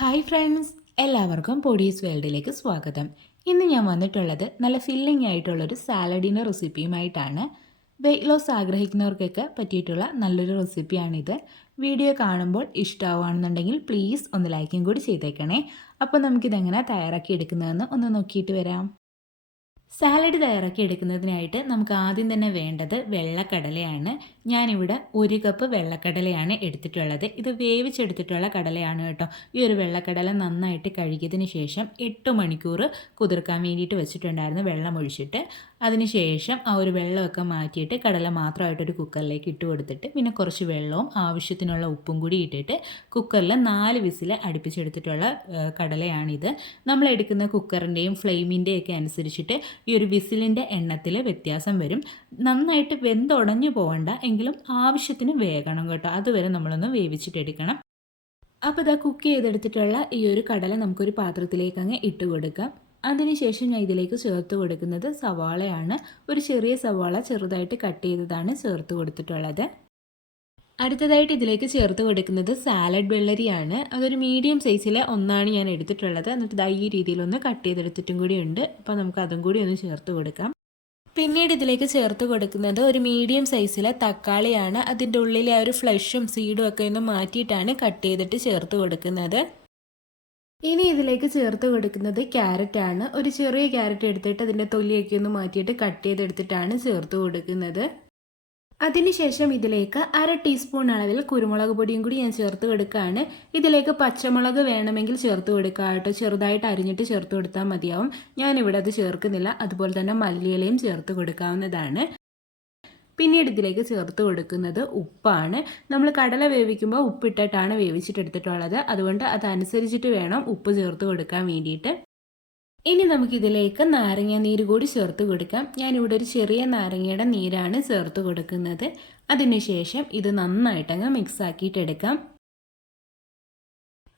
Hi friends, എല്ലാവർക്കും പൊടീസ് വേൾഡിലേക്ക് സ്വാഗതം. ഇന്ന് ഞാൻ വന്നിട്ടുള്ളത് നല്ല ഫില്ലിംഗ് ആയിട്ടുള്ളൊരു സാലഡിൻ്റെ റെസിപ്പിയുമായിട്ടാണ്. വെയ്റ്റ് ലോസ് ആഗ്രഹിക്കുന്നവർക്കൊക്കെ പറ്റിയിട്ടുള്ള നല്ലൊരു റെസിപ്പിയാണിത്. വീഡിയോ കാണുമ്പോൾ ഇഷ്ടമാവുകയാണെന്നുണ്ടെങ്കിൽ പ്ലീസ് ഒന്ന് ലൈക്കും കൂടി ചെയ്തേക്കണേ. അപ്പോൾ നമുക്കിതെങ്ങനെ തയ്യാറാക്കി എടുക്കുന്നതെന്ന് ഒന്ന് നോക്കിയിട്ട് വരാം. സാലഡ് തയ്യാറാക്കി എടുക്കുന്നതിനായിട്ട് നമുക്ക് ആദ്യം തന്നെ വേണ്ടത് വെള്ളക്കടലയാണ്. ഞാനിവിടെ 1 കപ്പ് വെള്ളക്കടലയാണ് എടുത്തിട്ടുള്ളത്. ഇത് വേവിച്ചെടുത്തിട്ടുള്ള കടലയാണ് കേട്ടോ. ഈ ഒരു വെള്ളക്കടല നന്നായിട്ട് കഴുകിയതിന് ശേഷം 8 മണിക്കൂർ കുതിർക്കാൻ വേണ്ടിയിട്ട് വെച്ചിട്ടുണ്ടായിരുന്നു, വെള്ളം ഒഴിച്ചിട്ട്. അതിനുശേഷം ആ ഒരു വെള്ളമൊക്കെ മാറ്റിയിട്ട് കടല മാത്രമായിട്ടൊരു കുക്കറിലേക്ക് ഇട്ട് കൊടുത്തിട്ട് പിന്നെ കുറച്ച് വെള്ളവും ആവശ്യത്തിനുള്ള ഉപ്പും കൂടി ഇട്ടിട്ട് കുക്കറിൽ 4 വിസിൽ അടുപ്പിച്ചെടുത്തിട്ടുള്ള കടലയാണിത്. നമ്മൾ എടുക്കുന്ന കുക്കറിൻ്റെയും ഫ്ലെയിമിൻ്റെയും ഒക്കെ അനുസരിച്ചിട്ട് ഈ ഒരു വിസിലിൻ്റെ എണ്ണത്തിൽ വ്യത്യാസം വരും. നന്നായിട്ട് വെന്തുടഞ്ഞു പോകണ്ട, എങ്കിലും ആവശ്യത്തിന് വേകണം കേട്ടോ. അതുവരെ നമ്മളൊന്ന് വേവിച്ചിട്ടെടുക്കണം. അപ്പോൾ ഇതാ കുക്ക് ചെയ്തെടുത്തിട്ടുള്ള ഈ ഒരു കടല നമുക്കൊരു പാത്രത്തിലേക്ക് അങ്ങ് ഇട്ട് കൊടുക്കാം. അതിനുശേഷം ഞാൻ ഇതിലേക്ക് ചേർത്ത് കൊടുക്കുന്നത് സവാളയാണ്. ഒരു ചെറിയ സവാള ചെറുതായിട്ട് കട്ട് ചെയ്തതാണ് ചേർത്ത് കൊടുത്തിട്ടുള്ളത്. അടുത്തതായിട്ട് ഇതിലേക്ക് ചേർത്ത് കൊടുക്കുന്നത് സാലഡ് വെള്ളരിയാണ്. അതൊരു മീഡിയം സൈസിലെ ഒന്നാണ് ഞാൻ എടുത്തിട്ടുള്ളത്. എന്നിട്ട് ഇതാ ഈ രീതിയിലൊന്ന് കട്ട് ചെയ്തെടുത്തിട്ടും കൂടി ഉണ്ട്. അപ്പോൾ നമുക്ക് അതും കൂടി ഒന്ന് ചേർത്ത് കൊടുക്കാം. പിന്നീട് ഇതിലേക്ക് ചേർത്ത് കൊടുക്കുന്നത് ഒരു മീഡിയം സൈസിലെ തക്കാളിയാണ്. അതിൻ്റെ ഉള്ളിലെ ആ ഒരു ഫ്ലഷും സീഡും ഒക്കെ ഒന്ന് മാറ്റിയിട്ടാണ് കട്ട് ചെയ്തിട്ട് ചേർത്ത് കൊടുക്കുന്നത്. ഇനി ഇതിലേക്ക് ചേർത്ത് കൊടുക്കുന്നത് ക്യാരറ്റാണ്. ഒരു ചെറിയ ക്യാരറ്റ് എടുത്തിട്ട് അതിൻ്റെ തൊലിയൊക്കെ ഒന്ന് മാറ്റിയിട്ട് കട്ട് ചെയ്തെടുത്തിട്ടാണ് ചേർത്ത് കൊടുക്കുന്നത്. അതിനുശേഷം ഇതിലേക്ക് 1/2 ടീസ്പൂൺ അളവിൽ കുരുമുളക് പൊടിയും കൂടി ഞാൻ ചേർത്ത് കൊടുക്കുകയാണ്. ഇതിലേക്ക് പച്ചമുളക് വേണമെങ്കിൽ ചേർത്ത് കൊടുക്കുക കേട്ടോ. ചെറുതായിട്ട് അരിഞ്ഞിട്ട് ചേർത്ത് കൊടുത്താൽ മതിയാവും. ഞാനിവിടെ അത് ചേർക്കുന്നില്ല. അതുപോലെ തന്നെ മല്ലിയിലയും ചേർത്ത് കൊടുക്കാവുന്നതാണ്. പിന്നീട് ഇതിലേക്ക് ചേർത്ത് കൊടുക്കുന്നത് ഉപ്പാണ്. നമ്മൾ കടല വേവിക്കുമ്പോൾ ഉപ്പിട്ടിട്ടാണ് വേവിച്ചിട്ടെടുത്തിട്ടുള്ളത്. അതുകൊണ്ട് അതനുസരിച്ചിട്ട് വേണം ഉപ്പ് ചേർത്ത് കൊടുക്കാൻ വേണ്ടിയിട്ട്. ഇനി നമുക്കിതിലേക്ക് നാരങ്ങ നീര് കൂടി ചേർത്ത് കൊടുക്കാം. ഞാനിവിടെ ഒരു ചെറിയ നാരങ്ങയുടെ നീരാണ് ചേർത്ത് കൊടുക്കുന്നത്. അതിനുശേഷം ഇത് നന്നായിട്ടങ്ങ് മിക്സ് ആക്കിയിട്ടെടുക്കാം.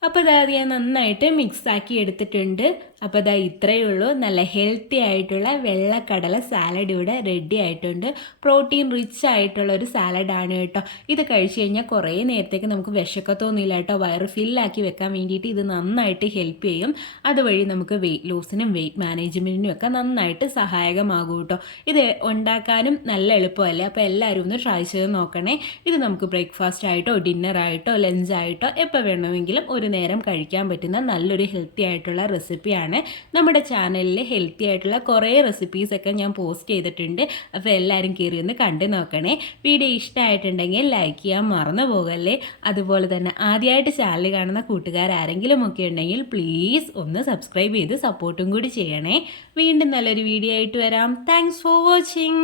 അപ്പോൾ അതായത് ഞാൻ നന്നായിട്ട് മിക്സാക്കി എടുത്തിട്ടുണ്ട്. അപ്പോൾ അതാ ഇത്രയേ ഉള്ളൂ. നല്ല ഹെൽത്തി ആയിട്ടുള്ള വെള്ളക്കടല സാലഡ് ഇവിടെ റെഡി ആയിട്ടുണ്ട്. പ്രോട്ടീൻ റിച്ച് ആയിട്ടുള്ള ഒരു സാലഡാണ് കേട്ടോ. ഇത് കഴിച്ചു കഴിഞ്ഞാൽ കുറേ നേരത്തേക്ക് നമുക്ക് വിശക്കത്തൊന്നുമില്ല കേട്ടോ. വയറ് ഫില്ലാക്കി വെക്കാൻ വേണ്ടിയിട്ട് ഇത് നന്നായിട്ട് ഹെൽപ്പ് ചെയ്യും. അതുവഴി നമുക്ക് വെയിറ്റ് ലോസിനും വെയിറ്റ് മാനേജ്മെൻറ്റിനും ഒക്കെ നന്നായിട്ട് സഹായകമാകും കേട്ടോ. ഇത് ഉണ്ടാക്കാനും നല്ല എളുപ്പമല്ലേ. അപ്പോൾ എല്ലാവരും ഒന്ന് ട്രൈ ചെയ്ത് നോക്കണേ. ഇത് നമുക്ക് ബ്രേക്ക്ഫാസ്റ്റ് ആയിട്ടോ ഡിന്നറായിട്ടോ ലഞ്ചായിട്ടോ എപ്പോൾ വേണമെങ്കിലും ഒരു നേരം കഴിക്കാൻ പറ്റുന്ന നല്ലൊരു ഹെൽത്തി ആയിട്ടുള്ള റെസിപ്പിയാണ്. നമ്മുടെ ചാനലിൽ ഹെൽത്തി ആയിട്ടുള്ള കുറേ റെസിപ്പീസൊക്കെ ഞാൻ പോസ്റ്റ് ചെയ്തിട്ടുണ്ട്. അപ്പോൾ എല്ലാവരും കയറി ഒന്ന് കണ്ടു നോക്കണേ. വീഡിയോ ഇഷ്ടമായിട്ടുണ്ടെങ്കിൽ ലൈക്ക് ചെയ്യാൻ മറന്നു പോകല്ലേ. അതുപോലെ തന്നെ ആദ്യമായിട്ട് ചാനൽ കാണുന്ന കൂട്ടുകാരാരെങ്കിലും ഒക്കെ ഉണ്ടെങ്കിൽ പ്ലീസ് ഒന്ന് സബ്സ്ക്രൈബ് ചെയ്ത് സപ്പോർട്ടും കൂടി ചെയ്യണേ. വീണ്ടും നല്ലൊരു വീഡിയോ ആയിട്ട് വരാം. Thanks for watching.